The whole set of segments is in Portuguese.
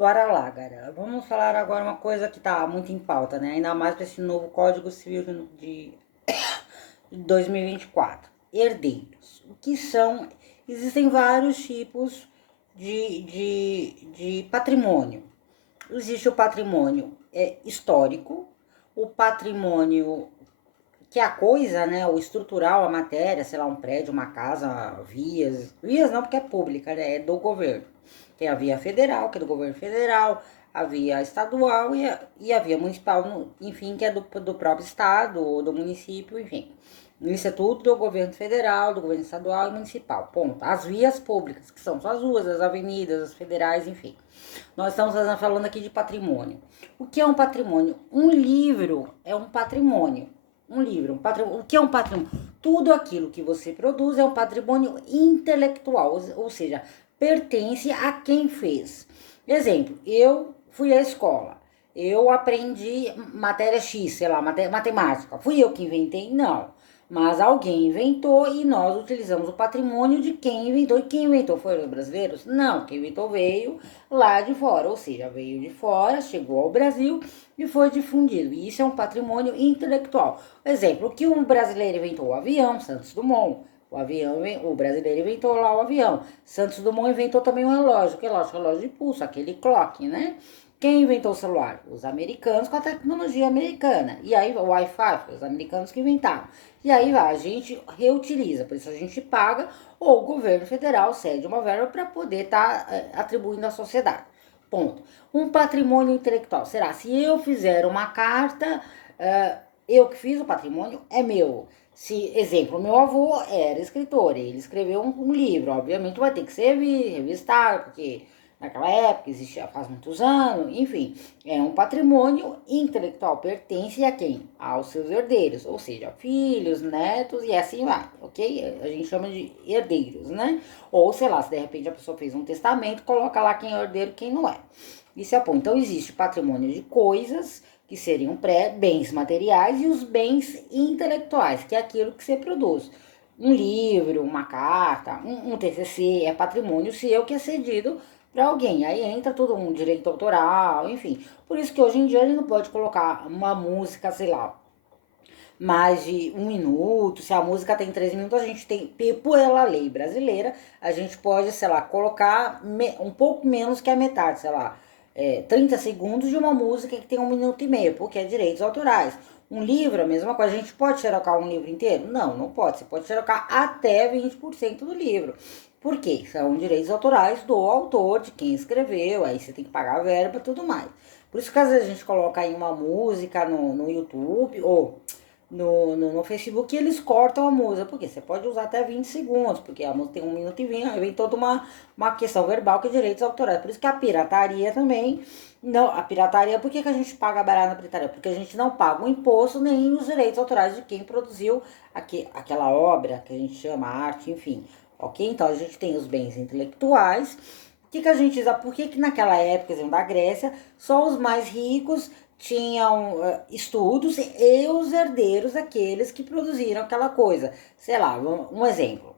Bora lá, galera. Vamos falar agora uma coisa que tá muito em pauta, né? Ainda mais para esse novo Código Civil de 2024. Herdeiros. O que são? Existem vários tipos de patrimônio. Existe o patrimônio histórico, o patrimônio que é a coisa, né, o estrutural, a matéria, sei lá, um prédio, uma casa, vias. Vias não, porque é pública, né, é do governo. Tem a via federal, que é do governo federal, a via estadual e a via municipal, enfim, que é do próprio estado ou do município, enfim. Isso é tudo do governo federal, do governo estadual e municipal. Ponto. As vias públicas, que são só as ruas, as avenidas, as federais, enfim. Nós estamos falando aqui de patrimônio. O que é um patrimônio? Um livro é um patrimônio. Um livro, um patrimônio. O que é um patrimônio? Tudo aquilo que você produz é um patrimônio intelectual, ou seja, pertence a quem fez. Exemplo, eu fui à escola, eu aprendi matéria X, sei lá, matemática. Fui eu que inventei? Não. Mas alguém inventou e nós utilizamos o patrimônio de quem inventou. E quem inventou foram os brasileiros? Não, quem inventou veio lá de fora, ou seja, veio de fora, chegou ao Brasil e foi difundido. E isso é um patrimônio intelectual. Exemplo, o que um brasileiro inventou? O avião, Santos Dumont. O brasileiro inventou lá o avião. Santos Dumont inventou também o relógio, que é o relógio de pulso, aquele clock, né? Quem inventou o celular? Os americanos com a tecnologia americana. E aí o Wi-Fi, os americanos que inventaram. E aí a gente reutiliza, por isso a gente paga, ou o governo federal cede uma verba para poder estar atribuindo à sociedade. Ponto. Um patrimônio intelectual. Será? Se eu fizer uma carta, eu que fiz o patrimônio, é meu. Se, exemplo, meu avô era escritor, ele escreveu um livro, obviamente vai ter que ser revistado, porque naquela época existia faz muitos anos, enfim, é um patrimônio intelectual, pertence a quem? Aos seus herdeiros, ou seja, filhos, netos e assim vai, ok? A gente chama de herdeiros, né? Ou sei lá, se de repente a pessoa fez um testamento, coloca lá quem é herdeiro e quem não é. Isso é bom. Então existe patrimônio de coisas, que seriam bens materiais, e os bens intelectuais, que é aquilo que você produz. Um livro, uma carta, um TCC, é patrimônio seu que é cedido para alguém. Aí entra todo um direito autoral, enfim. Por isso que hoje em dia a gente não pode colocar uma música, sei lá, mais de 1 minuto. Se a música tem 3 minutos, a gente tem, pela lei brasileira, a gente pode, sei lá, colocar um pouco menos que a metade, sei lá, 30 segundos de uma música que tem 1 minuto e meio, porque é direitos autorais. Um livro, a mesma coisa, a gente pode xerocar um livro inteiro? Não, não pode. Você pode xerocar até 20% do livro. Por quê? São direitos autorais do autor, de quem escreveu, aí você tem que pagar a verba e tudo mais. Por isso que às vezes a gente coloca aí uma música no YouTube, ou no Facebook, eles cortam a música, porque você pode usar até 20 segundos, porque a música tem 1 minuto e 20, aí vem toda uma questão verbal que é direitos autorais. Por isso que a pirataria também, não, a pirataria, por que a gente paga barato na pirataria? Porque a gente não paga o imposto nem os direitos autorais de quem produziu aquela obra, que a gente chama arte, enfim, ok? Então a gente tem os bens intelectuais. O que a gente usa? Por que naquela época, exemplo, da Grécia, só os mais ricos tinham estudos e os herdeiros, aqueles que produziram aquela coisa? Sei lá, um exemplo.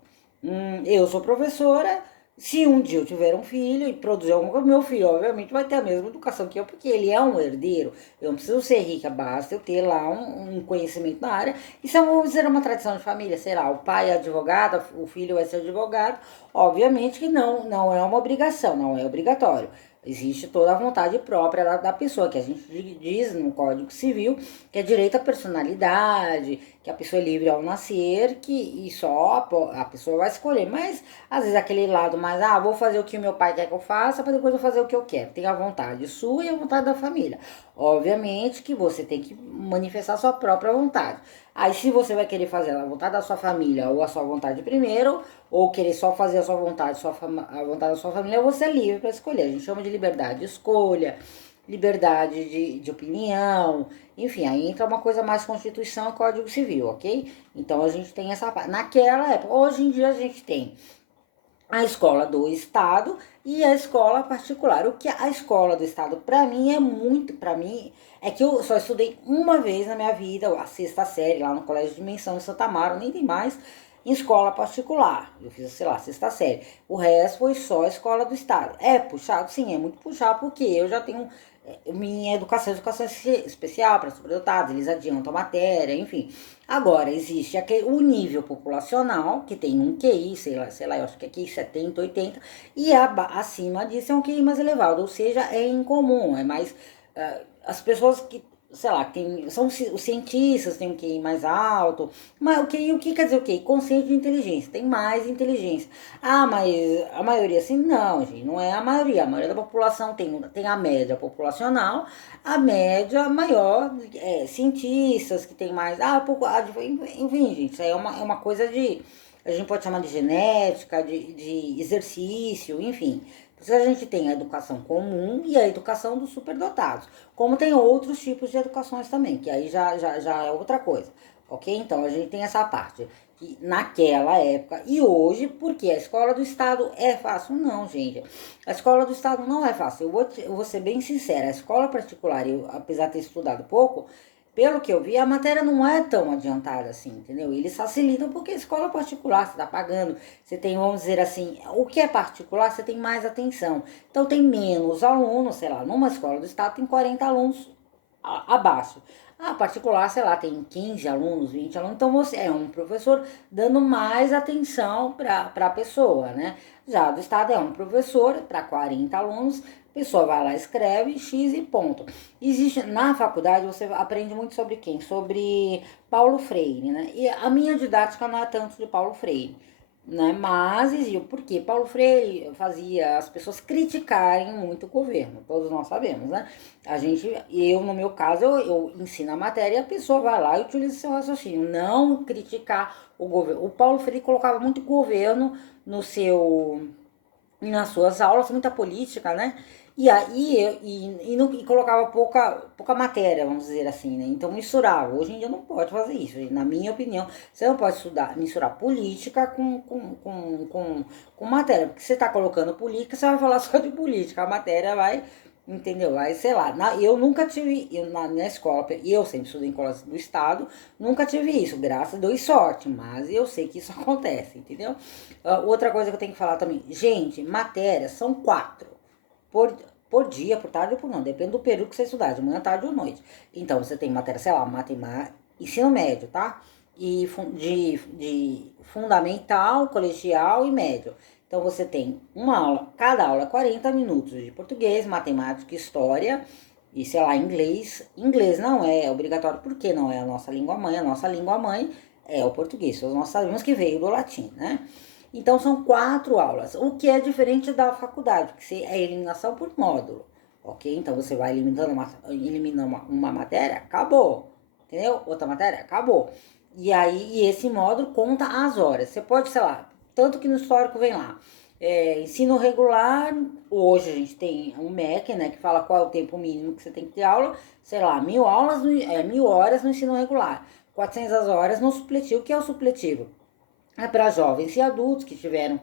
Eu sou professora, se um dia eu tiver um filho e produzir alguma coisa, meu filho, obviamente, vai ter a mesma educação que eu, porque ele é um herdeiro. Eu não preciso ser rica, basta eu ter lá um conhecimento na área. Isso é, vamos dizer, uma tradição de família, sei lá, o pai é advogado, o filho vai ser advogado. Obviamente que não é uma obrigação, não é obrigatório. Existe toda a vontade própria da pessoa, que a gente diz no Código Civil, que é direito à personalidade, que a pessoa é livre ao nascer, e só a pessoa vai escolher. Mas, às vezes, aquele lado mais, vou fazer o que o meu pai quer que eu faça, para depois eu fazer o que eu quero. Tem a vontade sua e a vontade da família. Obviamente que você tem que manifestar a sua própria vontade. Aí, se você vai querer fazer a vontade da sua família ou a sua vontade primeiro, ou querer só fazer a sua vontade, a vontade da sua família, você é livre para escolher. A gente chama de liberdade de escolha, liberdade de opinião, enfim, aí entra uma coisa mais Constituição e Código Civil, ok? Então a gente tem essa parte. Naquela época, hoje em dia a gente tem a escola do Estado e a escola particular. O que a escola do Estado, para mim, é que eu só estudei uma vez na minha vida, a sexta série, lá no Colégio de Dimensão em Santa Amaro, nem tem mais. em escola particular. Eu fiz, sei lá, sexta série. O resto foi só escola do estado. É puxado? Sim, é muito puxado, porque eu já tenho minha educação especial para superdotados, eles adiantam a matéria, enfim. Agora, existe o nível populacional, que tem um QI, sei lá, eu acho que é QI 70, 80, e acima disso é um QI mais elevado, ou seja, é incomum, é mais... as pessoas que, sei lá, são os cientistas, têm um QI mais alto, mas o que quer dizer o QI? Consciente de inteligência, tem mais inteligência. Ah, mas a maioria, assim, não, gente, não é a maioria da população tem a média populacional, a média maior, cientistas que tem mais, enfim, gente, isso aí é uma coisa a gente pode chamar de genética, de exercício, enfim. Por isso a gente tem a educação comum e a educação dos superdotados. Como tem outros tipos de educações também, que aí já é outra coisa. Ok? Então a gente tem essa parte. Que naquela época e hoje, porque a escola do Estado é fácil? Não, gente. A escola do Estado não é fácil. Eu vou ser bem sincera. A escola particular, eu, apesar de ter estudado pouco, pelo que eu vi, a matéria não é tão adiantada assim, entendeu? Eles facilitam porque a escola particular, você está pagando, você tem, vamos dizer assim, o que é particular, você tem mais atenção. Então tem menos alunos, sei lá, numa escola do estado tem 40 alunos abaixo. A particular, sei lá, tem 15 alunos, 20 alunos, então você é um professor dando mais atenção para a pessoa, né? Já do estado é um professor para 40 alunos, a pessoa vai lá, escreve X e ponto. Existe, na faculdade você aprende muito sobre quem? Sobre Paulo Freire, né? E a minha didática não é tanto de Paulo Freire, né? Mas existe, porque Paulo Freire fazia as pessoas criticarem muito o governo, todos nós sabemos, né? No meu caso, eu ensino a matéria e a pessoa vai lá e utiliza seu raciocínio, não criticar o governo. O Paulo Freire colocava muito governo no seu nas suas aulas, muita política, né? E aí e colocava pouca matéria, vamos dizer assim, né? Então misturava. Hoje em dia não pode fazer isso. Na minha opinião, você não pode misturar política com matéria. Porque você está colocando política, você vai falar só de política. A matéria vai, entendeu? Aí, sei lá, eu nunca tive, na escola, e eu sempre estudei em escola do estado, nunca tive isso, graças a Deus, sorte, mas eu sei que isso acontece, entendeu? Outra coisa que eu tenho que falar também, gente, matérias são 4 por, por dia, por tarde ou por não, depende do período que você estudar, de manhã, tarde ou noite. Então, você tem matéria, sei lá, matemática, ensino médio, tá? E de fundamental, colegial e médio. Então, você tem uma aula, cada aula 40 minutos de português, matemática, história e, sei lá, inglês. Inglês não é obrigatório, porque não é a nossa língua mãe. A nossa língua mãe é o português. Nós sabemos que veio do latim, né? Então, são 4 aulas, o que é diferente da faculdade, que é eliminação por módulo, ok? Então, você vai eliminando uma matéria, acabou, entendeu? Outra matéria, acabou. E aí, esse módulo conta as horas. Você pode, sei lá, tanto que no histórico vem lá, ensino regular, hoje a gente tem um MEC, né, que fala qual é o tempo mínimo que você tem que ter aula, sei lá, 1000 horas no ensino regular, 400 horas no supletivo, que é o supletivo? É para jovens e adultos que tiveram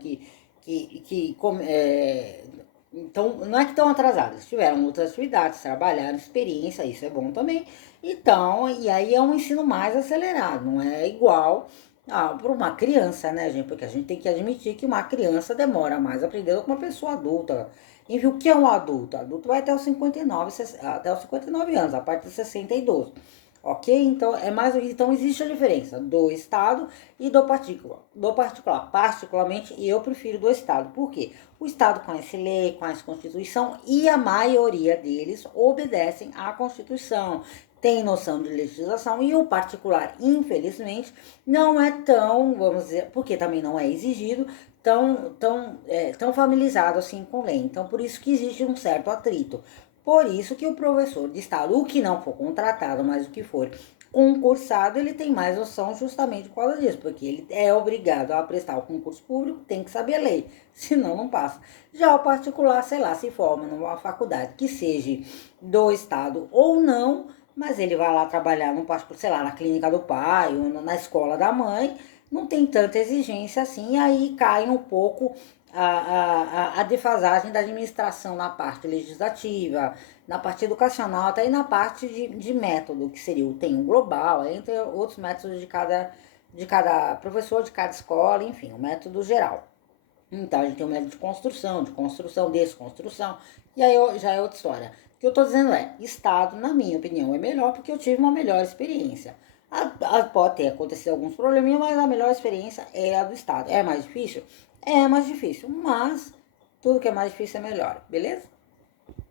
então, não é que estão atrasados, tiveram outras atividades, trabalharam, experiência, isso é bom também. Então, e aí é um ensino mais acelerado, não é igual para uma criança, né, gente? Porque a gente tem que admitir que uma criança demora mais a aprender do que uma pessoa adulta. Enfim, o que é um adulto? Adulto vai até os 59, até os 59 anos, a partir de 62. Ok? Então, então existe a diferença do Estado e do particular. Do particular, particularmente, eu prefiro do Estado. Por quê? O Estado conhece lei, conhece Constituição e a maioria deles obedecem à Constituição, tem noção de legislação, e o particular, infelizmente, não é tão, vamos dizer, porque também não é exigido, tão familiarizado assim com lei. Então, por isso que existe um certo atrito. Por isso que o professor de estado, o que não for contratado, mas o que for concursado, ele tem mais noção justamente por causa disso, porque ele é obrigado a prestar o concurso público, tem que saber a lei, senão não passa. Já o particular, sei lá, se forma numa faculdade que seja do estado ou não, mas ele vai lá trabalhar no particular, sei lá, na clínica do pai ou na escola da mãe, não tem tanta exigência assim, aí cai um pouco a defasagem da administração na parte legislativa, na parte educacional, até na parte de método, que seria tem o global, entre outros métodos de cada professor, de cada escola, enfim, o método geral. Então, a gente tem o método de construção, desconstrução, e aí já é outra história. O que eu tô dizendo é, Estado, na minha opinião, é melhor porque eu tive uma melhor experiência. Pode ter acontecido alguns probleminhas, mas a melhor experiência é a do Estado. É mais difícil? É mais difícil, mas tudo que é mais difícil é melhor, beleza?